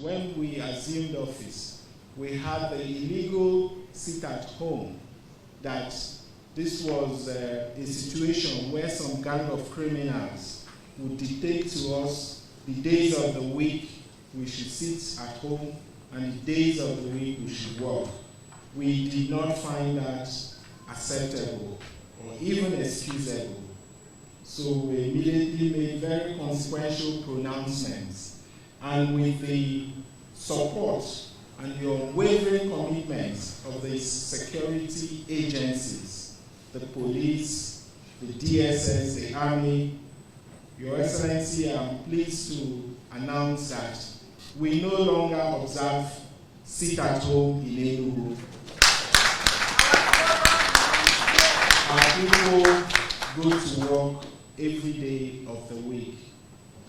When we assumed office, we had the illegal sit-at-home, that this was a situation where some gang of criminals would dictate to us the days of the week we should sit at home and the days of the week we should work. We did not find that acceptable or even excusable. So we immediately made very consequential pronouncements, and with the support and the unwavering commitment of the security agencies, the police, the DSS, the army, Your Excellency, I'm pleased to announce that we no longer observe sit at home in ENUGU. Our people go to work every day of the week,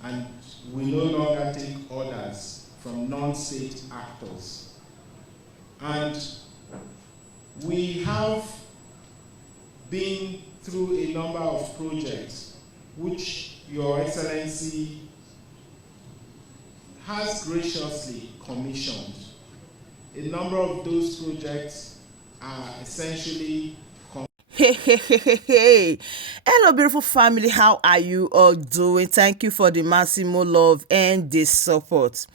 and we no longer take orders from non-state actors. And we have been through a number of projects which Your Excellency has graciously commissioned. A number of those projects are essentially Hey. Hello, beautiful family. How are you all doing? Thank you for the massive love and the support.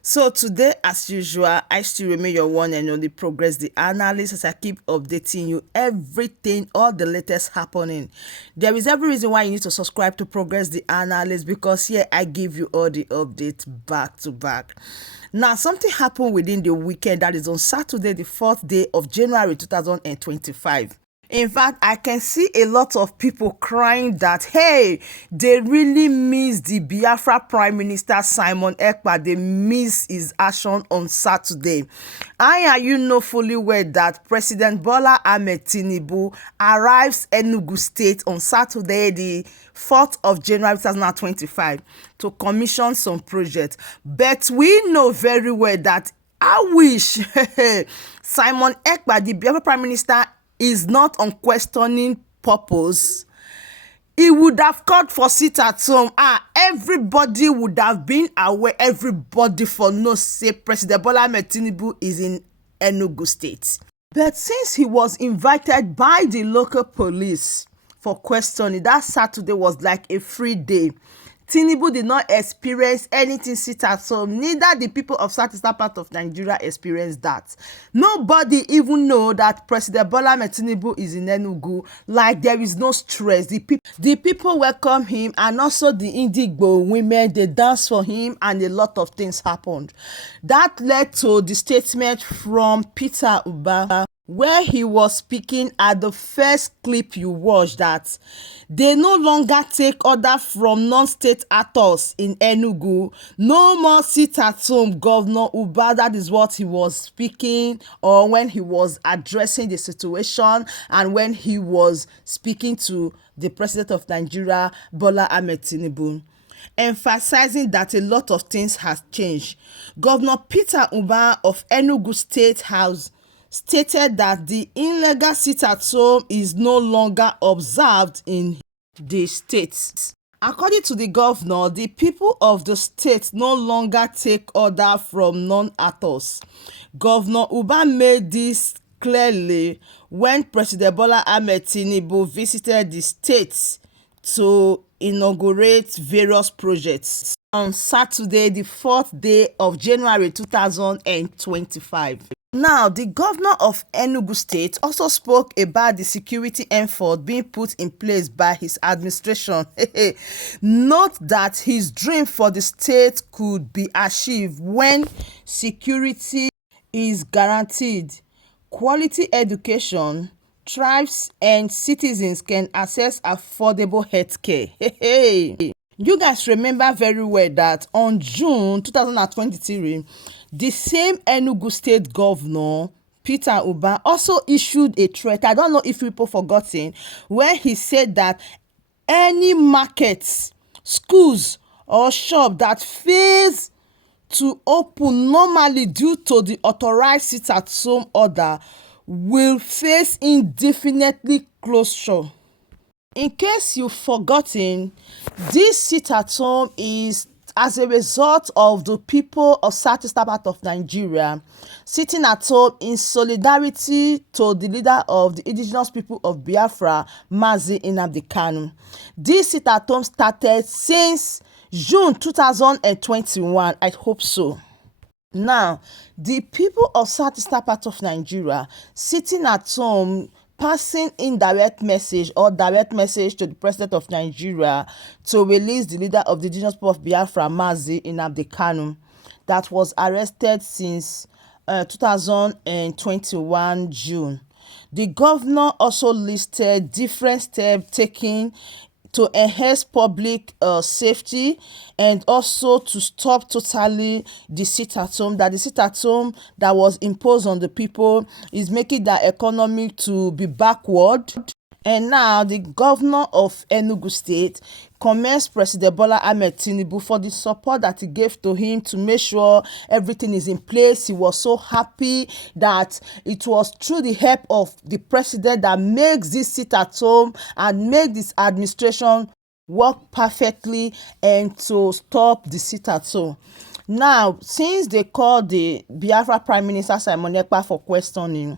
So today, as usual, I still remain your one and only Progress the Analyst, as I keep updating you everything, all the latest happening. There is every reason why you need to subscribe to Progress the Analyst, because here I give you all the updates back to back. Now, something happened within the weekend, that is on Saturday, the 4th day of January 2025. In fact, I can see a lot of people crying that, hey, they really miss the Biafra Prime Minister Simon Ekpa. They miss his action on Saturday. You know fully well that President BOLA Tinubu arrives Enugu State on Saturday, the 4th of January 2025, to commission some projects. But we know very well that I wish Simon Ekpa, the Biafra Prime Minister, is not on questioning purpose. He would have called for sit at home. Everybody would have been aware. Everybody for no say President BOLA Tinubu is in Enugu State. But since he was invited by the local police for questioning, that Saturday was like a free day. Tinubu did not experience anything sit at home. Neither the people of southeastern part of Nigeria experienced that. Nobody even know that President BOLA Tinubu is in Enugu. Like, there is no stress. The people welcome him, and also the Indigo women, they dance for him, and a lot of things happened. That led to the statement from Peter Mbah, where he was speaking at the first clip you watched, that they no longer take order from non-state actors in Enugu. No more sit at home, Governor Mbah. That is what he was speaking, or when he was addressing the situation, and when he was speaking to the President of Nigeria, BOLA Tinubu, emphasizing that a lot of things has changed. Governor Peter Mbah of Enugu State House stated that the illegal sit-at-home is no longer observed in the state. According to the governor, the people of the state no longer take order from non-actors. Governor Mbah made this clearly when President BOLA Tinubu visited the state to inaugurate various projects on Saturday, the 4th day of January 2025. Now, the governor of Enugu State also spoke about the security effort being put in place by his administration. Note that his dream for the state could be achieved when security is guaranteed, quality education thrives, and citizens can access affordable health care. You guys remember very well that on June 2023, the same Enugu State Governor, Peter Mbah, also issued a threat. I don't know if people forgotten, where he said that any markets, schools, or shop that fails to open normally due to the authorized sit-at-home order will face indefinitely closure. In case you've forgotten, this sit-at-home is as a result of the people of southeastern part of Nigeria sitting at home in solidarity to the leader of the indigenous people of Biafra, Mazi Nnamdi Kanu. This sit at home started since June 2021. I hope so. Now, the people of southeastern part of Nigeria sitting at home passing indirect message or direct message to the president of Nigeria to release the leader of the indigenous people of Biafra, Mazi Nnamdi Kanu, that was arrested since 2021 June. The governor also listed different steps taken to enhance public safety and also to stop totally the sit-at-home, that the sit-at-home that was imposed on the people is making their economy to be backward. And now the governor of Enugu State commends President Bola Ahmed Tinubu for the support that he gave to him to make sure everything is in place. He was so happy that it was through the help of the president that makes this sit at home and make this administration work perfectly and to stop the sit at home. Now, since they called the Biafra Prime Minister Simon Ekpa for questioning,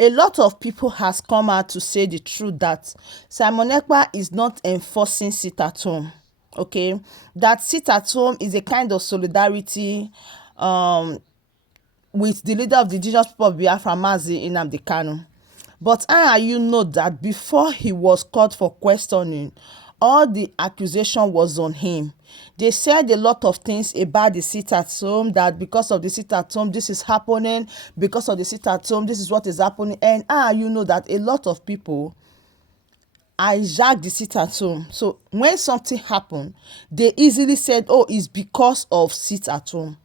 a lot of people has come out to say the truth that Simon Ekpa is not enforcing sit at home. Okay, that sit at home is a kind of solidarity with the leader of the indigenous people of Biafra, Mazi Nnamdi Kanu. But you know that before he was called for questioning, all the accusation was on him. They said a lot of things about the sit at home, that because of the sit at home this is happening, because of the sit at home this is what is happening. And you know that a lot of people hijack the sit at home. So when something happened, they easily said, oh, it's because of sit at home.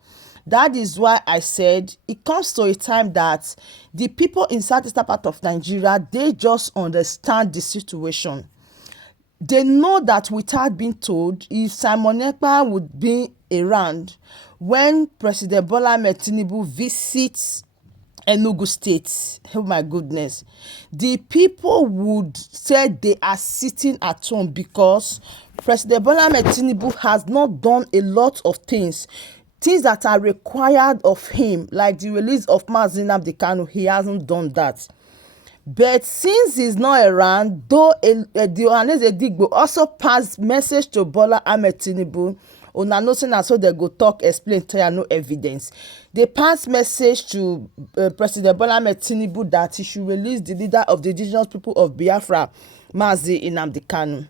That is why I said it comes to a time that the people in southeastern part of Nigeria, they just understand the situation. They know that without being told, if Simon Ekpa would be around when President Bola Ahmed Tinubu visits Enugu State, oh my goodness, the people would say they are sitting at home because President Bola Ahmed Tinubu has not done a lot of things that are required of him, like the release of Mazi Nnamdi Kanu. He hasn't done that. But since he's not around, though the Ohaneze Digbo also passed message to Bola Ahmed Tinubu, una know say na so they go talk, explain, tell no evidence. They passed message to President Bola Ahmed Tinubu that he should release the leader of the indigenous people of Biafra, Mazi Nnamdi Kanu.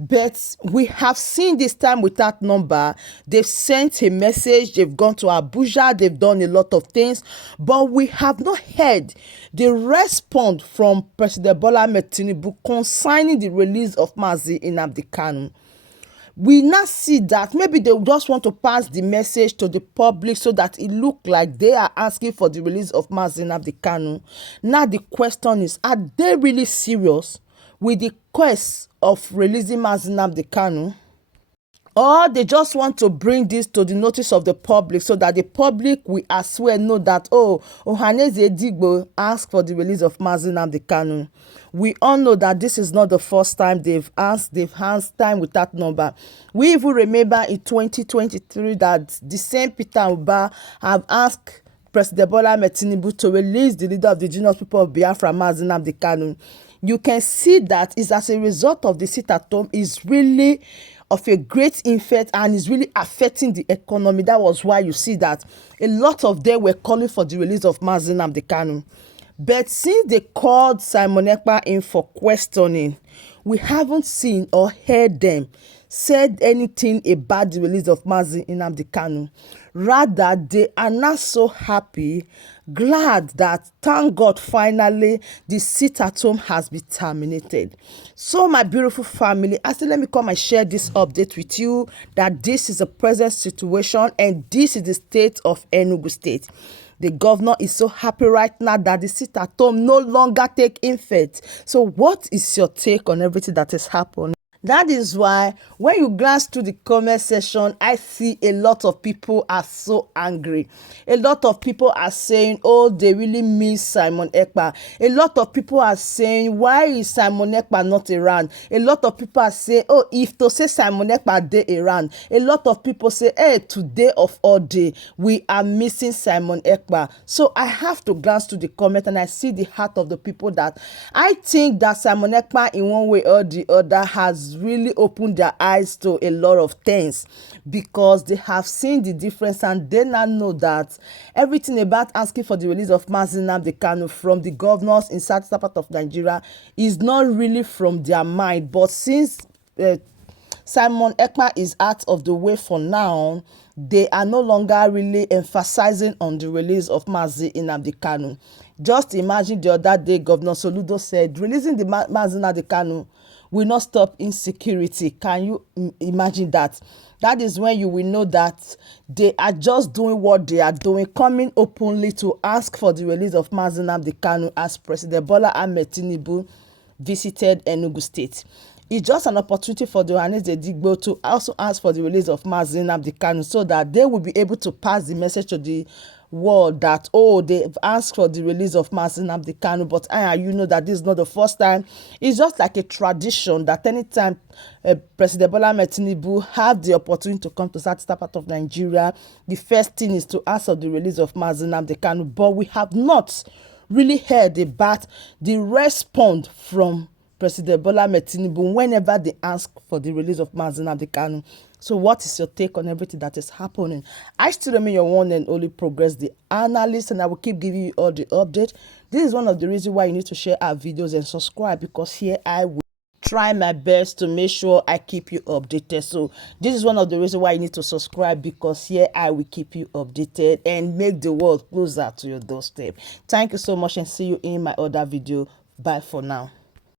But we have seen this time without number. They've sent a message, they've gone to Abuja, they've done a lot of things, but we have not heard the response from President Bola Ahmed Tinubu concerning the release of Mazi Nnamdi Kanu. We now see that maybe they just want to pass the message to the public so that it look like they are asking for the release of Mazi Nnamdi Kanu. Now the question is, are they really serious with the quest of releasing Mazi Nnamdi Kanu? Or they just want to bring this to the notice of the public so that the public will as well know that, oh, Ohaneze Digbo asked for the release of Mazi Nnamdi Kanu. We all know that this is not the first time they've asked time without number. We even remember in 2023 that the same Peter Mbah have asked President Bola Ahmed Tinubu to release the leader of the indigenous people of Biafra, Mazi Nnamdi Kanu. You can see that is as a result of the sit at home is really of a great effect and is really affecting the economy. That was why you see that a lot of them were calling for the release of Mazi Nnamdi Kanu. But since they called Simon Ekpa in for questioning, we haven't seen or heard them said anything about the release of Mazi Nnamdi Kanu. Rather, they are not so happy, glad that, thank God, finally, the sit at home has been terminated. So, my beautiful family, I said, let me come and share this update with you that this is the present situation and this is the state of Enugu State. The governor is so happy right now that the sit at home no longer take effect. So what is your take on everything that is happening? That is why when you glance through the comment section, I see a lot of people are so angry. A lot of people are saying, oh, they really miss Simon Ekpa. A lot of people are saying, why is Simon Ekpa not around? A lot of people are saying, oh, if to say Simon Ekpa dey around. A lot of people say, hey, today of all day, we are missing Simon Ekpa. So I have to glance to the comment and I see the heart of the people that I think that Simon Ekpa in one way or the other has really opened their eyes to a lot of things, because they have seen the difference and they now know that everything about asking for the release of Mazi Nnamdi Kanu from the governors in certain part of Nigeria is not really from their mind. But since Simon Ekpa is out of the way for now, they are no longer really emphasizing on the release of Mazi Nnamdi Kanu. Just imagine the other day, Governor Soludo said releasing the Mazi Nnamdi Kanu will not stop insecurity. Can you imagine that? That is when you will know that they are just doing what they are doing, coming openly to ask for the release of Mazi Nnamdi Kanu as President Bola Ahmed Tinubu visited Enugu State. It's just an opportunity for the Ohanes Digbo to also ask for the release of Mazi Nnamdi Kanu, so that they will be able to pass the message to the world that, oh, they've asked for the release of Mazi Nnamdi Kanu. But you know that this is not the first time. It's just like a tradition that anytime President Bola Ahmed Tinubu have the opportunity to come to certain part of Nigeria, the first thing is to ask for the release of Mazi Nnamdi Kanu. But we have not really heard about the response from President Bola Ahmed Tinubu whenever they ask for the release of Mazi Nnamdi Kanu. So what is your take on everything that is happening? I still remain your one and only Progress the analyst, and I will keep giving you all the updates. This is one of the reasons why you need to share our videos and subscribe, because here I will try my best to make sure I keep you updated. So this is one of the reasons why you need to subscribe, because here I will keep you updated and make the world closer to your doorstep. Thank you so much and see you in my other video. Bye for now.